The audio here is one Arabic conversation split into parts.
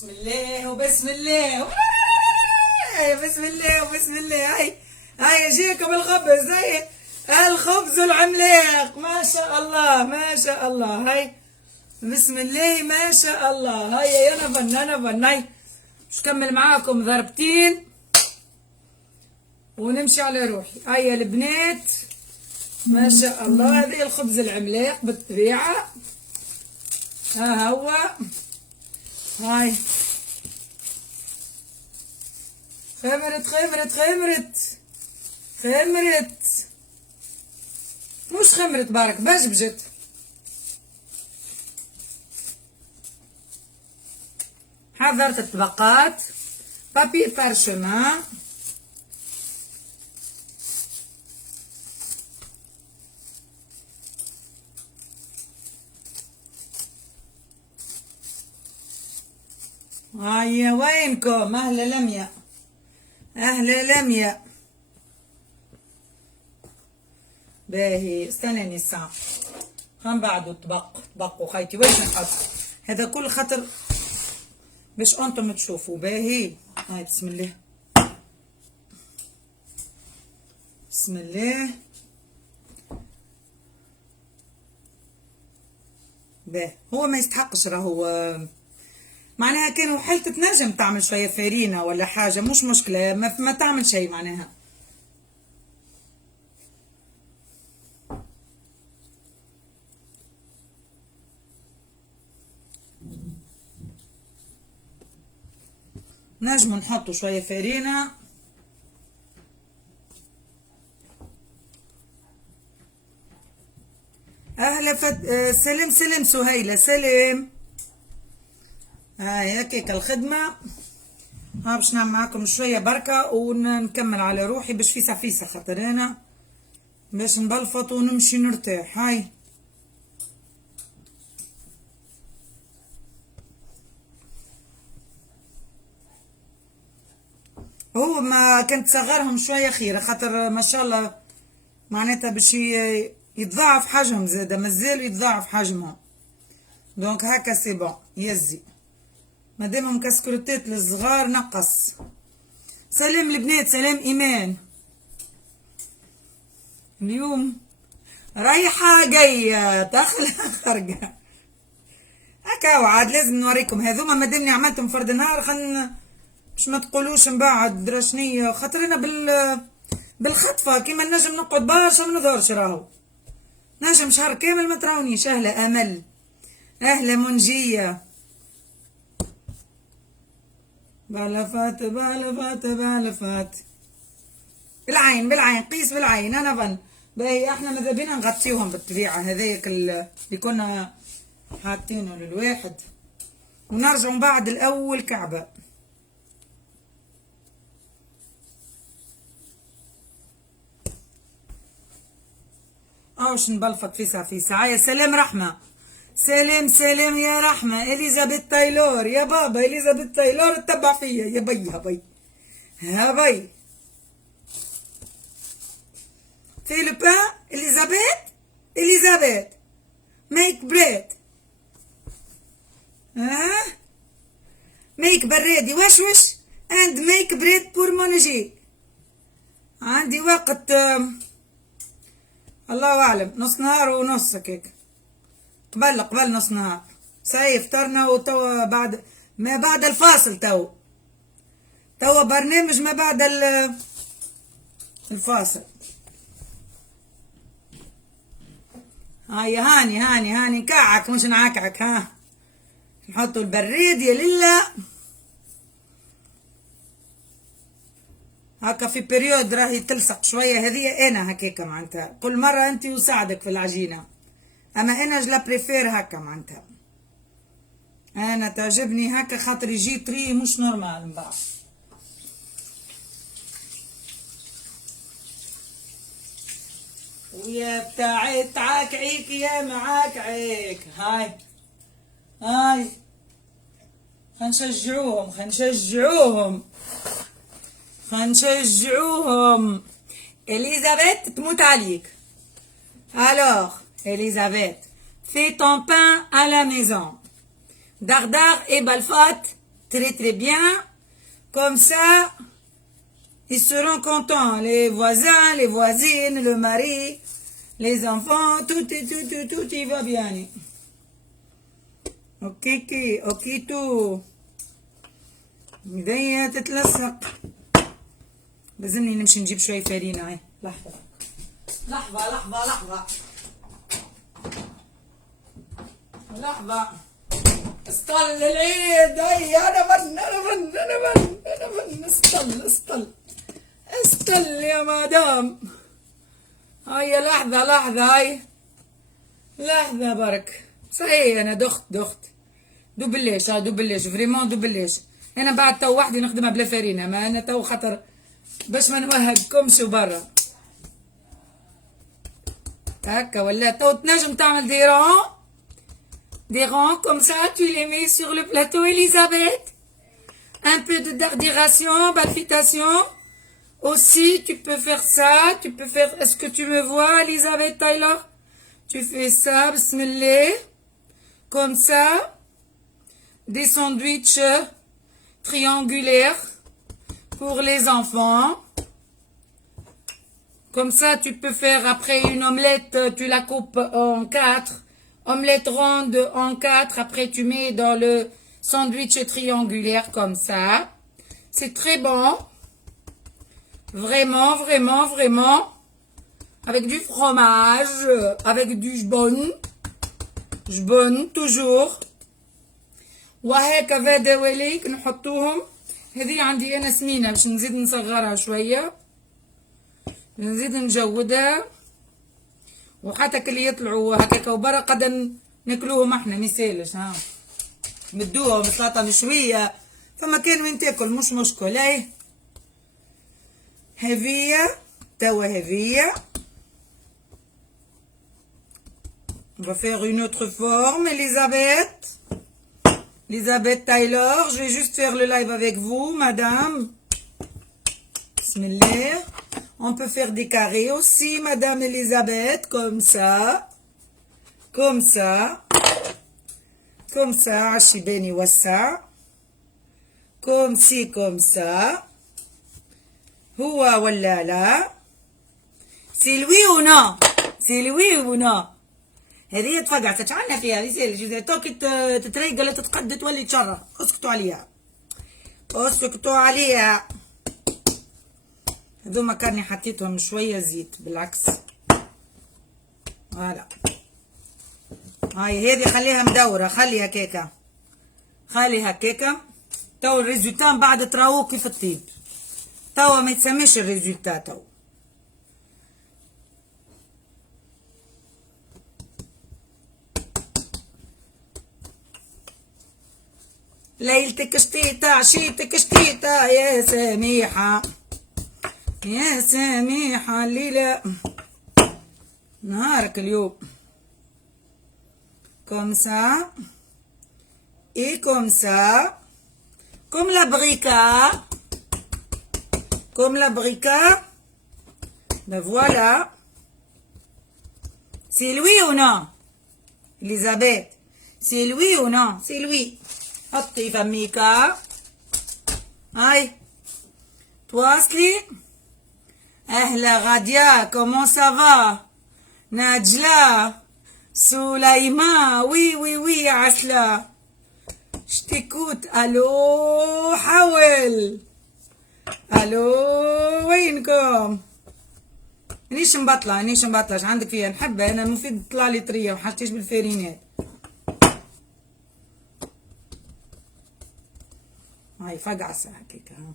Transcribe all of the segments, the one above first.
بسم الله وبسم الله بسم الله وبسم الله. هاي يجيكم الخبز. هاي الخبز العملاق ما شاء الله ما شاء الله. هاي بسم الله ما شاء الله. هاي يا نفن هاي مش كمل معاكم ضربتين ونمشي على روحي. هاي يا البنات ما شاء الله. هذه الخبز العملاق بالطبيعة. ها هو هاي خمرت مش خمرت بارك بجبجت. حضرت الطبقات بابي بارشمان هيا وينكم أهلا لميا أهلا لميا. باهي استناني الساعة هم بعدوا طبق وخيتي وين نحط هذا كل خطر باش انتم تشوفوا. باهي هاي بسم الله بسم الله. باهي هو ما يستحقش راهو معناها كانوا حلت تنجم تعمل شوية فارينة ولا حاجة مش مشكلة ما تعمل شيء معناها. نجم نحطوا شوية فارينة. أهلا سلام سهيلة سلام. هاي هكاك الخدمة. ها باش نعمل معاكم شوية بركة ونكمل على روحي باش فيسع خاطر أنا باش نبلفط ونمشي نرتاح. هاي هو ما كنت صغرهم شوية خير خاطر ما شاء الله معناتها باش يتضاعف حجمهم زادا مازال يتضاعف حجمهم دونك هكا سي بون يزي مادامهم كسكروتات الصغار نقص. سلام البنات سلام ايمان. اليوم رايحة جاية داخلة خارجة هكا وعاد لازم نوريكم هذوما مادامني عملتهم فرد نهار باش ما تقولوش من بعد درشنية خاطر انا بالخطفة كيما نجم نقعد برشا ما نظهرش راهو نجم شهر كامل ما تراونيش. اهلا امل اهلا منجية بالفات بالعين قيس بالعين. انا فن باهي احنا ماذا بينا نغطيوهم بالطبيعة هذاك اللي كنا حاطينه للواحد ونرجعوا بعد الاول كعبة. اوش نبلفط فيسع. يا سلام رحمة سلام يا رحمة. اليزابيث تايلور يا بابا اليزابيث تايلور تتبع فيا يا بي هبي فيليبا اليزابيث ميك بريد ميك برادي وش اند ميك بريد بور مونجي. عندي وقت الله اعلم نص نهار ونص هكاك قبل نص نهار ساي فطرنا وتوا بعد ما بعد الفاصل توا برنامج ما بعد الفاصل. هاي هاني كعك مش نعكعك. ها نحطوا البريد يا لله هكا في بريود راهي تلصق شوية. هذه انا هكاكا معناتها كل مرة انت وساعدك في العجينة اما انا جلا بريفير هكا معناتها انا تعجبني هكا خاطر يجي طري مش نورمال من بعد. ويا بتاعت عكعيك يا معكعيك. هاي خنشجعوهم. اليزابيث تموت عليك. Alors Elisabeth, fais ton pain à la maison. Dardar et Balfat très très bien. Comme ça, ils seront contents. Les voisins, les voisines, le mari, les enfants, tout y va bien. اوكي تو. ايديا تتلصق. لازمني نمشي نجيب شوية فارينة. هاي لحظة لحظة لحظة لحظة لحظة. اسطل العيد. هاي انا من اسطل يا مدام. هاي لحظة هاي لحظة برك. صحيح انا دخت دوبليش فريمون دوبليش. انا بعد تو وحدي نخدمها بلا فارينة. ما انا تو خاطر باش ما نوهقكمش برا هكا. ولا تو تنجم تعمل des rangs comme ça, tu les mets sur le plateau, Elisabeth. Un peu de d'ardération, palpitation. Aussi, tu peux faire ça, tu peux faire... Est-ce que tu me vois, Elisabeth Taylor? Tu fais ça, bismillah. Comme ça. Des sandwichs triangulaires pour les enfants. Comme ça, tu peux faire après une omelette, tu la coupes en 4. Omelette ronde en 4, après tu mets dans le sandwich triangulaire comme ça. C'est très bon. Vraiment. Avec du fromage, avec du jbon toujours. وهيك فادا وليك نحطوهم. هذه عندي انا سمينة باش نزيد نصغرها شوية. نزيد نجودها. وحتى كل يطلعوا هكاكا وبرا قد ناكلوهم احنا ميسالش. ها مدوهم سلطه مشويه فما كان وين تاكل مش مشكل. ايه هذيا توا هذيا. On va faire une autre forme, Elisabeth Taylor. Je vais juste faire le live avec vous, madame. Bismillah. On peut faire des carrés aussi, madame Elisabeth, comme ça. Comme ça, Ashibeni Wassa. Comme ci, comme ça. Houa wallala. C'est lui ou non? هذه تفقع تتعنى فيها يسالش. إذا توكي تتريقل تتقد تولي تشرح. اسكتوا عليها. هذوما كاني حطيتهم شويه زيت بالعكس. فوالا. هاي هذه خليها مدوره. خليها كيكه. تو الريزولتا بعد تراوه كيف الطيب. توا ما يتسميش الريزولتا تو. ليلتك شتيتا عشيتك شتيتا يا سميحة الليلة نهارك اليوم. comme ça et comme ça comme la brica. Ben voilà. C'est lui ou non, Elisabeth? C'est lui ou non? C'est lui. حطي فميكا. هاي تواصلي. أهلا غادية. كومون سافا؟ نجلة سليمان. وي عسلة. شتيكوت. الو حول. الو وينكم؟ مانيش مبطلة. عندك فيها نحبها انا. المفيد تطلع لي طرية ومحطيش بالفارينات. هاي فقعسة هكاكا.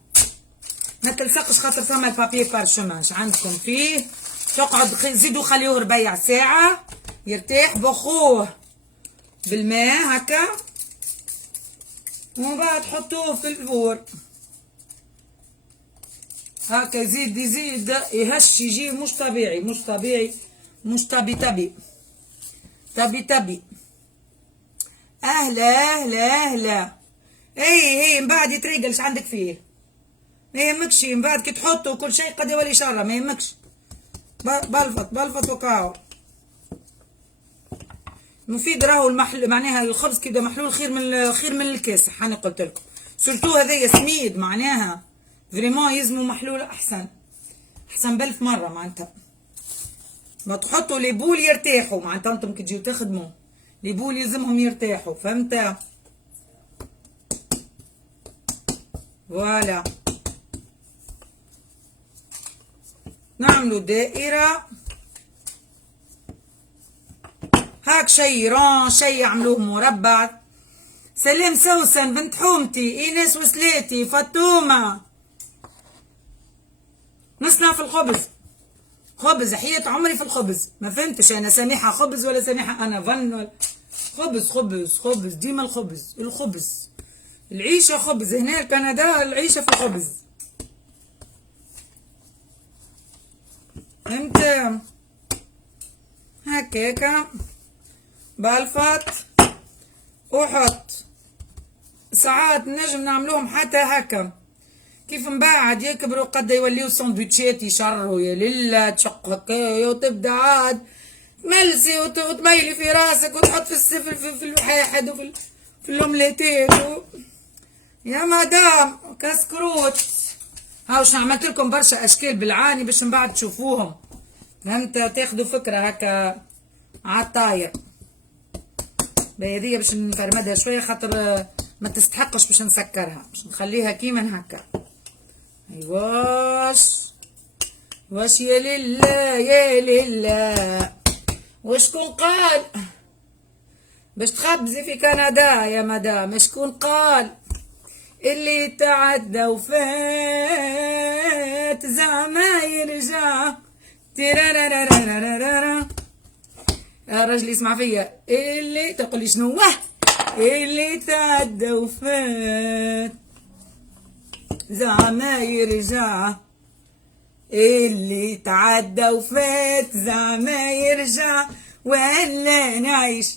ما تلصقش خاطر فما البابي بارشماش عندكم فيه. تقعد زيدوا خليوه ربيع ساعة يرتاح. بخوه بالماء هكا ومن بعد حطوه في الفور هكا. يزيد يهش يجي مش طبيعي. تبي. اهلا. اي من بعد يتريقلش عندك فيه. ما يهمكش من بعد كي تحطه كل شيء قد يولي شره. ما يهمكش. بلفط وكاو. مفيد راهو المحل معناها الخبز كي محلول خير من الكاس. حنا قلت لكم سورتو هذايا سميد معناها فريمون يلزموا محلول احسن بألف مرة معناتها. ما تحطوا لي بول يرتاحوا معناتها، انتم كي تجيو تخدموا لي بول يلزمهم يرتاحوا، فهمت؟ فوالا نعملوا دائرة هاك شي رون شي يعملوه مربع. سلام سوسن بنت حومتي، ايناس وسلاتي، فطومة. نصنع في الخبز، خبز حياة عمري في الخبز، ما فهمتش انا سامحة خبز ولا سامحة انا فن ولا خبز. خبز ديما الخبز العيشة خبز، هنا كندا العيشة في الخبز، فهمت؟ هكاكا بالفات وحط. ساعات نجم نعملوهم حتى هكا كيف من بعد يكبروا قد يوليو سندويتشات يشروا، يا لله تشق هكايا وتبدا عاد تملسي وتميلي في راسك وتحط في السفل في الوحاحد وفي الأومليتات يا مدام كسكروت. هاوش عملت لكم برشا اشكال بالعاني باش من بعد تشوفوهم، فهمت؟ تاخدوا فكره هكا عالطاير. هذيا باش نفرمدها شويه خاطر ما تستحقش باش نسكرها، باش نخليها كيما هكا. واش يا لله وشكون قال باش تخبزي في كندا يا مدام؟ شكون قال اللي تعدى وفات زعما يرجع؟ تيرارارارارارا يا راجل يسمع فيا، اللي تقول لي شنو اللي تعدى وفات زعما يرجع، اللي تعدى وفات زعما يرجع، ولا نعيش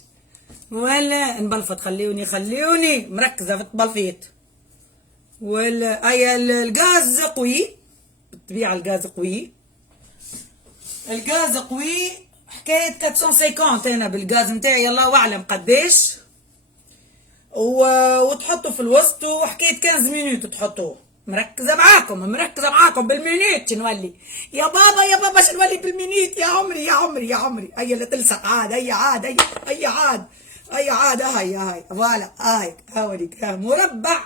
ولا نبلفط. خليوني مركزة في التبلفيط. ولا اي الغاز قوي بالطبيعة، الغاز قوي حكاية 450 انا بالغاز نتاعي الله اعلم قداش، وتحطوا في الوسط وحكاية 15 مينوت تحطوه. مركزة معاكم بالمينيت. نولي يا بابا شنولي بالمينيت يا عمري هيا لا تلصق عاد هيا فوالا هاوريك مربع،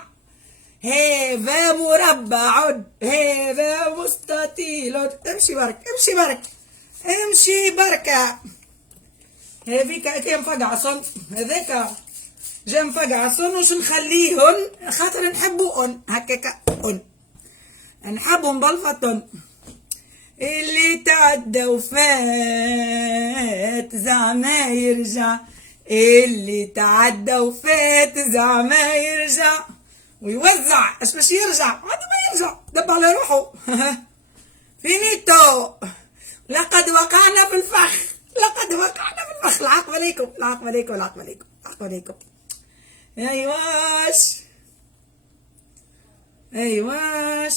هذا مربع، هذا مستطيل. امشي بركة. هذيك كي مفقع صن، هذاك جا مفقع صن، وش نخليهن خاطر نحبوهن هكاكا، نحبهم بالفطن. اللي تعدى وفات زعما يرجع، اللي تعدى وفات زعما يرجع، ويوزع اش باش يرجع؟ عاد ما يرجع، دب على روحه. فينيتو، لقد وقعنا في الفخ. العقب عليكم. ايواش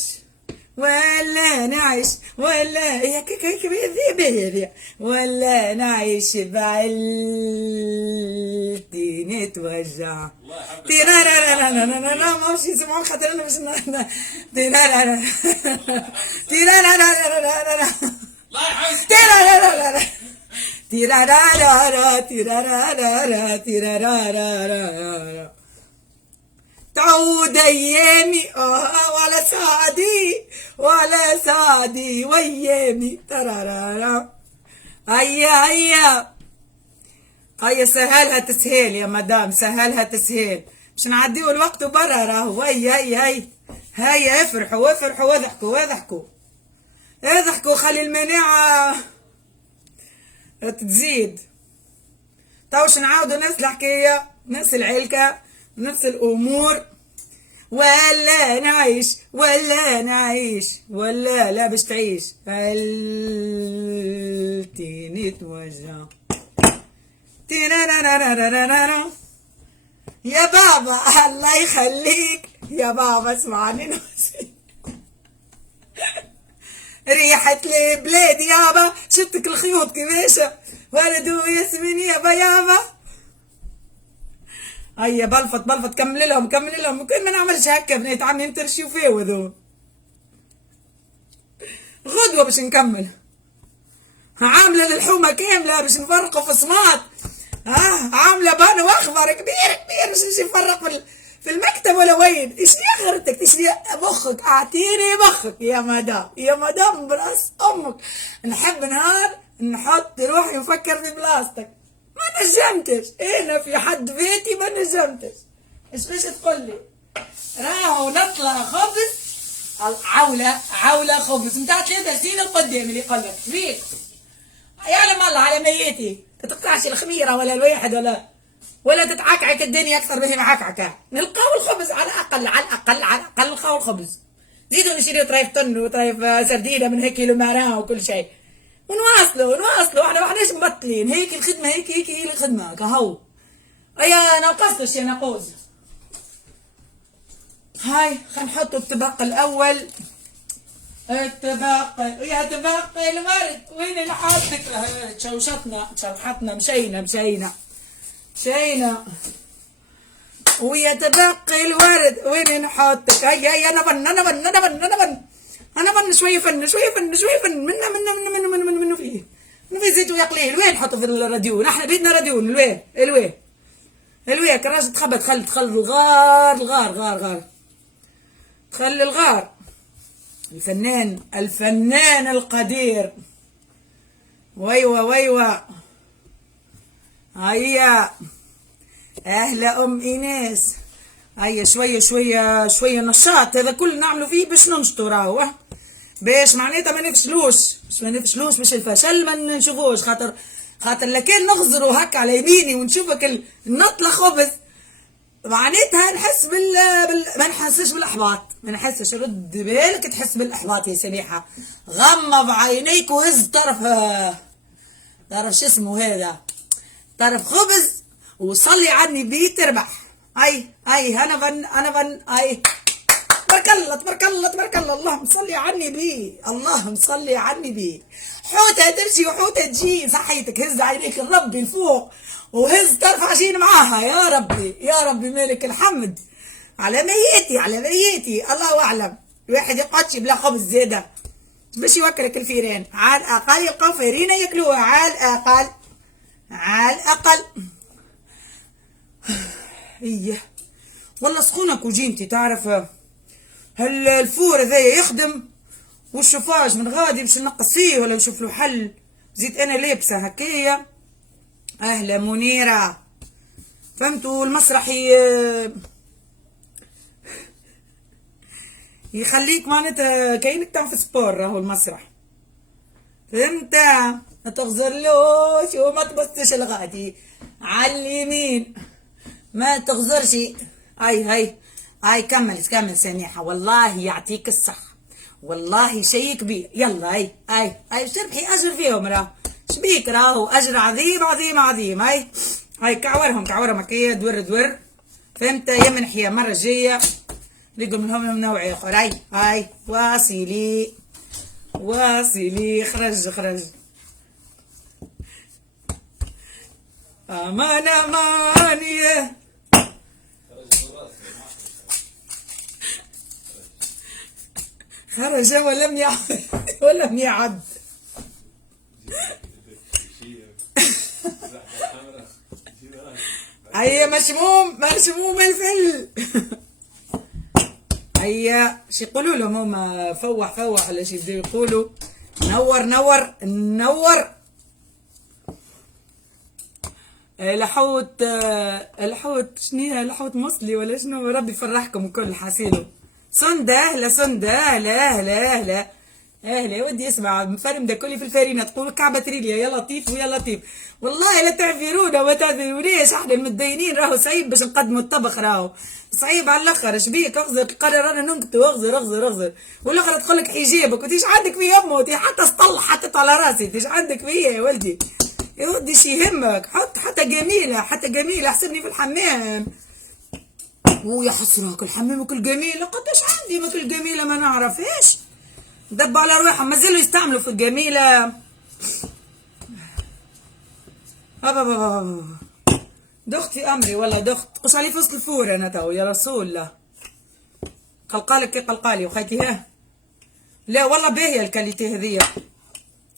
ولا نعيش ولا يا كيكا ولا نعيش بعيلتي نتوجع. ما مش يسمعون خاطر انا مش تعود ايامي ولا سعدي وايامي ترارارا. هيا سهلها تسهيل يا مدام، سهلها تسهيل باش نعديو الوقت برا راهو. هيا افرحوا واضحكوا خلي المناعة تزيد. توش نعاودوا نفس الحكاية، نفس العلكة، نفس الأمور. ولا نعيش ولا لا باش تعيش عيلتي نتوجع. يا بابا الله يخليك يا بابا اسمعني نوسي. ريحة البلاد يابا، شفتك الخيوط كيفاش ورد وياسمين يابا هيا بلفط بلفط، كمل لهم كمل لهم، ممكن ما نعملش هكا بنات عمي مترشيو فيه وذو. غدوة باش نكمل، عاملة الحومة كاملة باش نفرقوا في صمات. عاملة بان واخبار كبير كبير باش نمشي نفرق في المكتب ولا وين. ايش يا غرتك ايش مخك، اعطيني مخك يا مدام يا مدام براس امك. نحب نهار نحط روحي نفكر في بلاستك، ما نجمتش انا في حد بيتي ما نجمتش. ايش تقول لي؟ راهو نطلع خبز عولة خبز نتاع 3 سنين القدام اللي قال لك فيك يعلم الله على ميتي. ما تقطعش الخميره ولا الواحد ولا تتعكعك الدنيا اكثر ما هي معكعكه. نلقاو الخبز على الاقل على الاقل على الاقل نلقاو الخبز، زيدوا نشريو طريف طن وطريف سردينه من هيك كيلو ماران وكل شيء، ونواصلوا احنا ما احناش مبطلين. هيك الخدمه هيك هي الخدمه كهو. يا ناقصتش يا ناقوز. هاي خلينا نحطوا الطبق الاول. الطبق يا طبق الورد وين نحطك؟ شوشتنا مشينا ويا طبق الورد وين نحطك؟ هيا انا بن شويه فن منه فيه زيت ويقليه. وين نحطه في الراديو؟ نحن بيتنا راديو. الويه كراج تخبى تخل الغار تخلي الغار. الفنان القدير. ويوه هيا اهلا ام ايناس. هيا شويه نشاط، هذا كل نعملوا فيه باش ننشطوا راهو، باش معناتها ما نفشلوش باش الفشل ما نشوفوش. خاطر لكان نغزروا هكا على يميني ونشوفك النطله خبز معناتها نحس ما نحسش بالاحباط، ما نحسش. رد بالك تحس بالاحباط يا سميحه. غمض عينيك وهز طرف شو اسمه هذا، طرف خبز وصلي عني بيه تربح. اي انا بن اي تبارك الله اللهم صلي عني بيه. حوته تمشي وحوته تجي صحيتك. هز عينيك لربي الفوق وهز طرف عشين معاها. يا ربي مالك الحمد. على ميتي الله اعلم. الواحد يقعدش بلا خبز زياده باش يوكلك الفيران. على الاقل يلقاو فيرينه ياكلوها على الاقل. ايه والله سخونه كوجينتي تعرف. هل الفور هذايا يخدم والشوفاج من غادي باش نقص فيه ولا نشوف له حل؟ زيد انا لابسه هكايا. اهلا منيره. فهمتوا المسرح يخليك معناتها كأنك تعمل في سبور. راهو المسرح فهمت؟ ما تغزرلوش وما تبصش الغادي على اليمين، ما تغزرش. هاي كمل سميحه. والله يعطيك الصحه، والله شيء كبير. يلا هاي تربحي اجر فيهم. راه شبيك راهو اجر عظيم. هاي كعورهم هكايا دور فهمت؟ يا منحيه المره الجايه لقوا منهم نوع اخر. هاي واصلي خرج. امان يا خرج ولم يعد. هيا مشموم الفل. هيا شي يقولوا لهم هما فوح ولا شي يبداو يقولوا نور. الحوت شنو الحوت مصلي ولا شنو؟ ربي يفرحكم الكل حاسيلو. سندة اهلا يا ودي اسمع مفرم ده كلي في الفارينه تقول كعبه تريليا يا لطيف والله لا تعذرونا وما تعذرونيش. احنا المتدينين راهو صعيب باش نقدموا الطبخ، راهو صعيب على الاخر. شبيك اغزر تقرر انا ننكت واغزر والاخر تقول لك حجابك وتيش عندك فيا امي حتى سطل حطيت على راسي تيش عندك فيا يا ولدي. يا ودي شي يهمك حط حتى جميله احسبني في الحمام. ويا حسرك الحمام وكل جميله قداش عندي ما كل جميله ما نعرفش. دب على روحهم مازالوا يستعملوا في الجميله. دخت في امري والله دخت قش علي فصل الفور انا تو يا رسول الله. قلقالك كي قلقالي وخيتي ها. لا والله باهيه الكاليتي هذيا،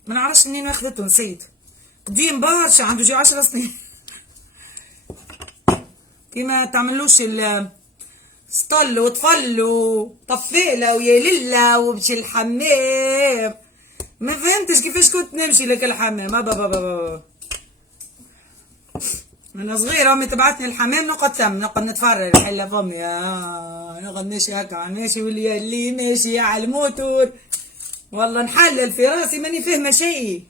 ما نعرفش منين اخذته نسيت. قديم برشا عنده جي 10 سنين. كيما تعملوش سطل وطفل وطفيله ويا لله ومشي الحمام. ما فهمتش كيفاش كنت نمشي لك الحمام. بابا انا صغيره امي تبعتني الحمام نقعد تم نقعد نتفرج حله فمي نقعد ماشي هكا ماشي واللي ماشي على الموتور والله نحلل في راسي ماني فاهمه شيء.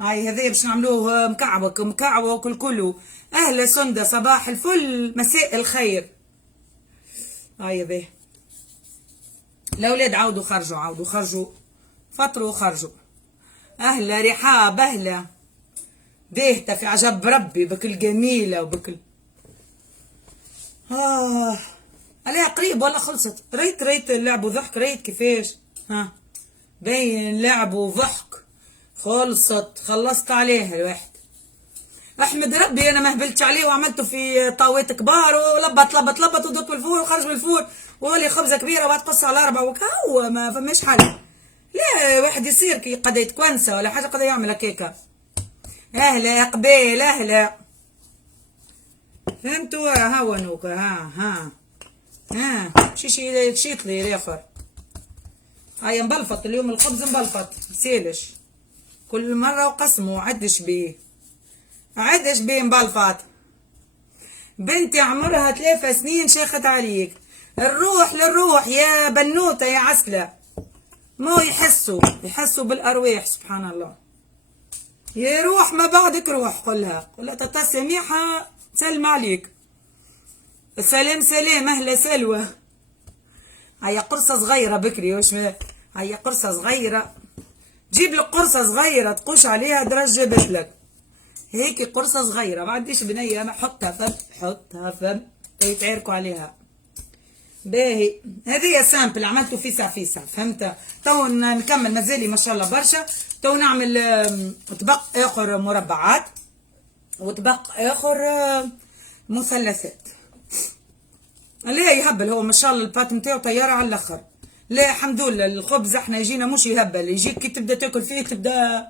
هاي هذا باش نعملوه مكعبك مكعبك كله. اهلا سنده صباح الفل مساء الخير. هاي به الاولاد عاودوا خرجوا فطروا وخرجوا. اهلا رحاب اهلا باهتة في عجب ربي بكل جميلة وبكل عليها قريب ولا خلصت. ريت اللعب وضحك ريت كيفاش باين لعب وضحك خلصت عليها الواحد. احمد ربي انا ما هبلتش عليه وعملته في طاوات كبار ولبط ودوت بالفور وخرج بالفور وولي خبزه كبيره وبعد قص على 4 وكهو ما فماش حل. لا واحد يصير كي قد يتكونسه ولا حاجه قد يعمل هكاكا. اهلا يا قبيل اهلا فهمتوا هونوك ها شيت لي الاخر. هيا مبلفط اليوم الخبز مبلفط سيلش كل مره وقسمه عدش بيه مبلفط. بنتي عمرها 3 سنين شاخت عليك. الروح للروح يا بنوته يا عسله مو يحسوا بالارواح سبحان الله. يا روح ما بعدك روح قلها تتا سميحة سلم عليك. سلام اهلا سلوى. هيا قرصة صغيرة بكري وش هيا قرصة صغيرة جيب لك قرصة صغيرة تقوش عليها درج جابت لك هيك قرصة صغيرة ما عنديش بنية انا حطها فم يتعاركوا عليها. باهي هذه سامبل عملته فيسع فهمت. تو نكمل مازالي ما شاء الله برشا. تو نعمل طبق اخر مربعات وطبق اخر مثلثات. لا يهبل هو ما شاء الله البات نتاعو طياره على الاخر. لا الحمد لله الخبز احنا يجينا مش يهبل يجيك كي تبدا تاكل فيه تبدا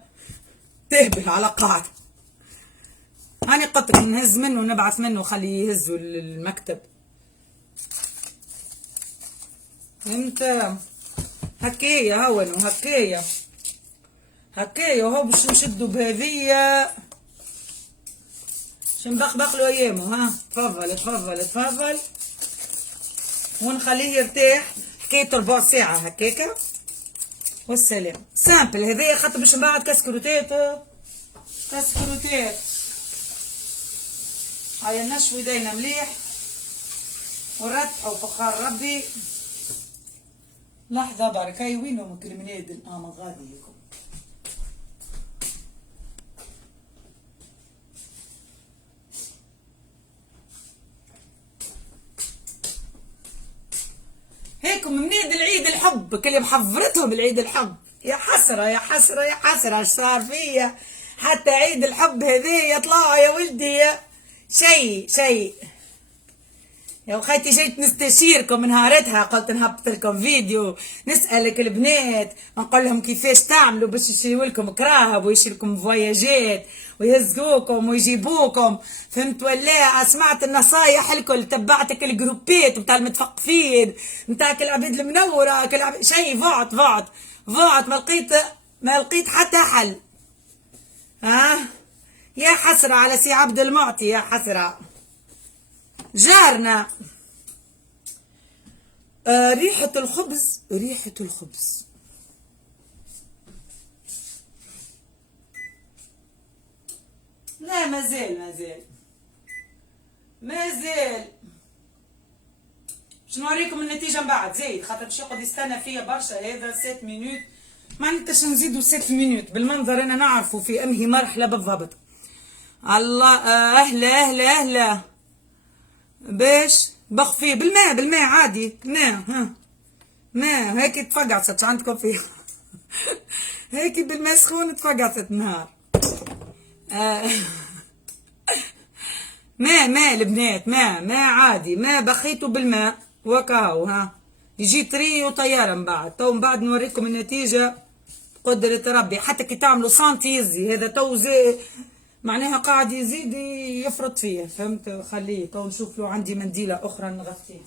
تهبل على قاعد. هاني قطك نهز منه ونبعث منه خليه يهزوا المكتب فهمت. هكايا هونو هكايا وهو باش نشدو بهذيا باش نبخبخلو ايامو. تفضل ونخليه يرتاح حكايته ربع ساعة هكاكا والسلام. سامبل هذايا خاطر باش نبعد كسكروتات هيا نشوي ايدينا مليح ونرتحو فخار ربي. لحظة برك هاي وينهم الكريمنيد غادي لكم. هيكم منيد العيد الحب كل محضرتهم العيد الحب. يا حسرة اش صار فيا حتى عيد الحب هذي يطلعوا يا ولدي شيء يا وخيتي جيت نستشيركم نهارتها قلت نهبط لكم فيديو نسألك البنات نقول لهم كيفاش تعملوا باش يشيلوا لكم كراهب ويشيلوا لكم فواياجات ويهزقوكم ويجيبوكم فهمت ولا. سمعت النصايح الكل تبعتك الجروبات بتاع المتثقفين بتاعك العبيد المنوره شيء فعت ما لقيت حتى حل. يا حسرة على سي عبد المعطي يا حسرة جارنا. ريحة الخبز لا مازال باش نوريكم النتيجة من بعد زايد خاطر باش يقعد يستنى فيا برشا هذا 7 مينوت ما نقدرش نزيدو 7 مينوت بالمنظر انا نعرفه في انهي مرحلة بالضبط. الله اهلا باش بخفيه بالماء عادي ماء هيك تفقعت عندكم فيه هيك بالماء سخون تفقعت نهار. ماء البنات، ماء عادي، ماء بخيته بالماء وكاو. ها يجي طري وطيارة من بعد. تو من بعد نوريكم النتيجة قدرة ربي. حتى كي تعملوا سانتي يزي هذا تو زي معناها قاعد يزيد يفرط فيه، فهمت؟ خليه تو نشوف له عندي منديلة أخرى نغطيه.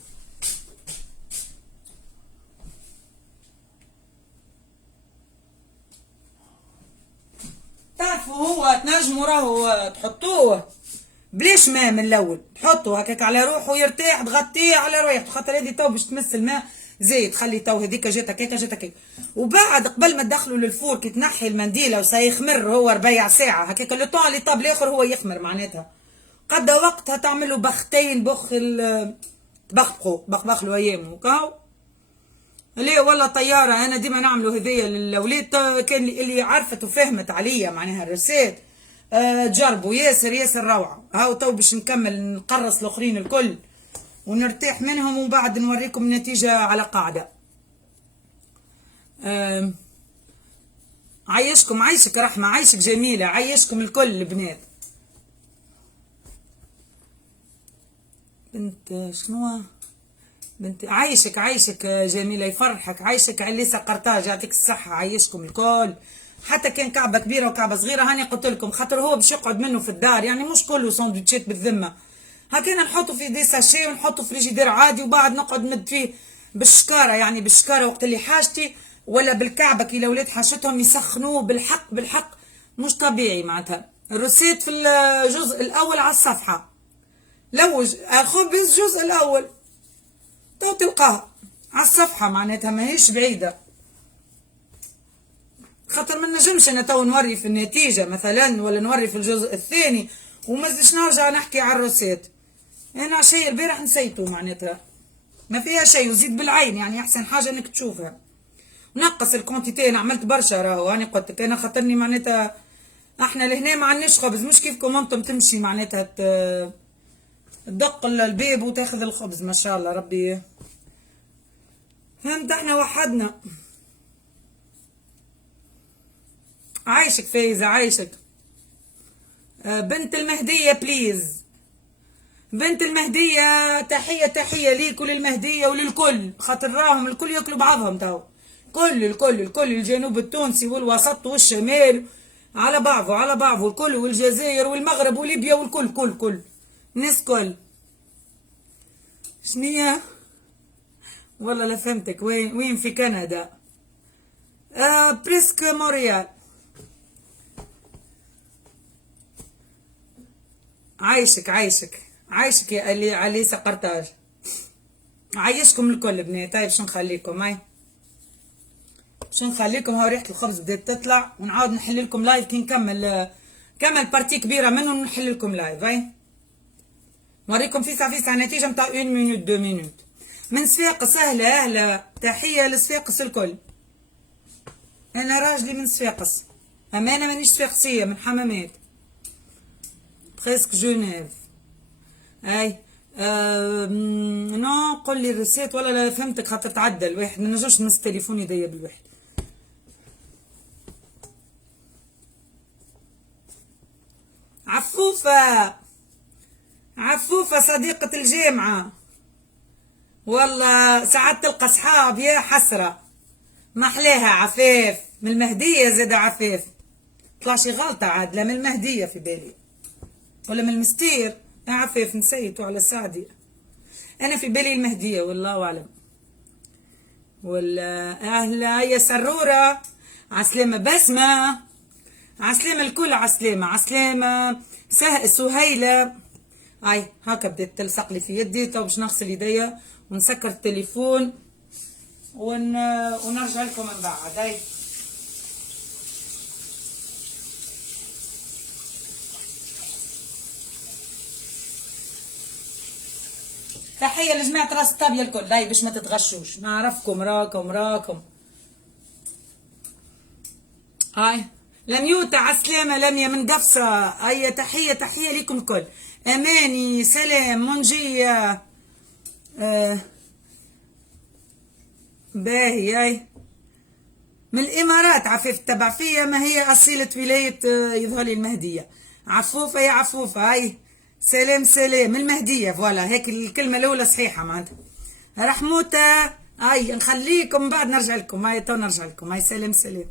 تعرفوا هو تنجموا راهو تحطوه بليش ماء من الاول، تحطوا هكاك على روحه يرتاح، تغطيه على روحه، خاطر هذه تو باش تمس الماء زيت، خلي تو هذيك جات هكاك جات هكاك. وبعد قبل ما تدخلوا للفور كي تنحي المنديله وسيخمر هو ربيع ساعه هكاك، لو طون اللي طاب الاخر هو يخمر معناتها قد وقتها تعملوا بختين بخ تبخبخوا بخبخلوا ايام وكاو. ليه والله طياره، انا ديما نعملوا هذيا للاولاد، كان اللي عرفت وفهمت عليا معناها الرسات جربوا ياسر روعه. هاو تو باش نكمل نقرص الاخرين الكل ونرتاح منهم، وبعد نوريكم النتيجه على قاعده. عايشكم، عايشك رحمه، عايشك جميله، عايشكم الكل البنات. بنت شنو بنت، عايشك جميله، يفرحك، عايشك عليسا قرطاج، يعطيك الصحه، عايشكم الكل. حتى كان كعبه كبيره وكعبه صغيره هاني قلت لكم، خاطر هو باش يقعد منه في الدار، يعني مش كله سندوتشات بالذمه، هكذا نحطه في دي ساشي ونحطه في فريجيدير عادي، وبعد نقعد نمد فيه بالشكاره، يعني بالشكاره وقت اللي حاجتي، ولا بالكعبه كي الاولاد حاجتهم يسخنوه بالحق مش طبيعي. معناتها الروسيت في الجزء الاول على الصفحه، لوج خبز الجزء الاول تو تلقاها على الصفحه، معناتها ماهيش بعيده، خاطر ما نجمش انا تو نوري في النتيجه مثلا ولا نوري في الجزء الثاني ومازلش نرجع نحكي على الروسيت. انا شيء البارح نسيته معناتها ما فيها شيء، وزيد بالعين يعني احسن حاجه انك تشوفها. نقص الكونتيتي، انا عملت برشا راهو، انا قلت لك انا خاطرني معناتها احنا لهنا ما عندناش خبز، مش كيفكم انتم تمشي معناتها تدق الباب وتاخذ الخبز، ما شاء الله ربي فهمت، احنا وحدنا. عايشك فايزة، عايشك بنت المهدية بليز، بنت المهدية، تحية ليك وللمهدية وللكل، خاطر راهم الكل ياكلوا بعضهم تو، الكل الجنوب التونسي والوسط والشمال على بعضه الكل، والجزائر والمغرب وليبيا والكل كل الناس كل. شنية والله لا فهمتك، وين في كندا؟ بريسك مونريال. عايشك يا عليسا قرطاج، عايشكم الكل بنات. طيب شو نخليكم، هاو ريحة الخبز بدات تطلع، ونعاود نحل لكم لايف كي نكمل بارتي كبيرة منه ونحل لكم لايف. نوريكم فيسع النتيجة متاع 1 مينوت 2 مينوت من صفاقس. أهلا تحية لصفاقس الكل. أنا راجلي من صفاقس، أمانة مانيش صفاقسية، من حمامات بريسك جنيف. اي نو قول لي الريسيت ولا لا فهمتك، خاطر تعدى الواحد ما نجمش نمس التليفون يديا بالواحد. عفوفة صديقة الجامعة، والله ساعات تلقى صحاب يا حسرة، ما أحلاها عفاف من المهدية، زاد عفاف طلعشي غلطة عاد، لا من المهدية في بالي ولا من المستير، عفاف نسيتو على سعدي، أنا في بالي المهدية والله أعلم. ولا أهلا يا سرورة، عسلامة بسمة، عسلامة الكل، عسلامة سهيلة. اي هكا بدات تلصق لي في يدي، تو باش نغسل يديا ونسكر التليفون ونرجع لكم من بعد. اي تحية لجماعة راس الطابية الكل، داي باش ما تتغشوش، نعرفكم راكم. هاي لميوتة عسلامة، لميا من قفصة، هيا تحية لكم الكل. أماني، سلام، منجية، باهي. هاي من الإمارات، عفيف تبع فيا، ما هي أصيلة ولاية يظهر لي المهدية. عفوفة يا عفوفة، هاي سلام سلام المهدية، فوالا هيك الكلمة الأولى صحيحة معناتها. رحموتة، هاي نخليكم بعد نرجع لكم، هاي تو نرجع لكم، هاي سلام سلام.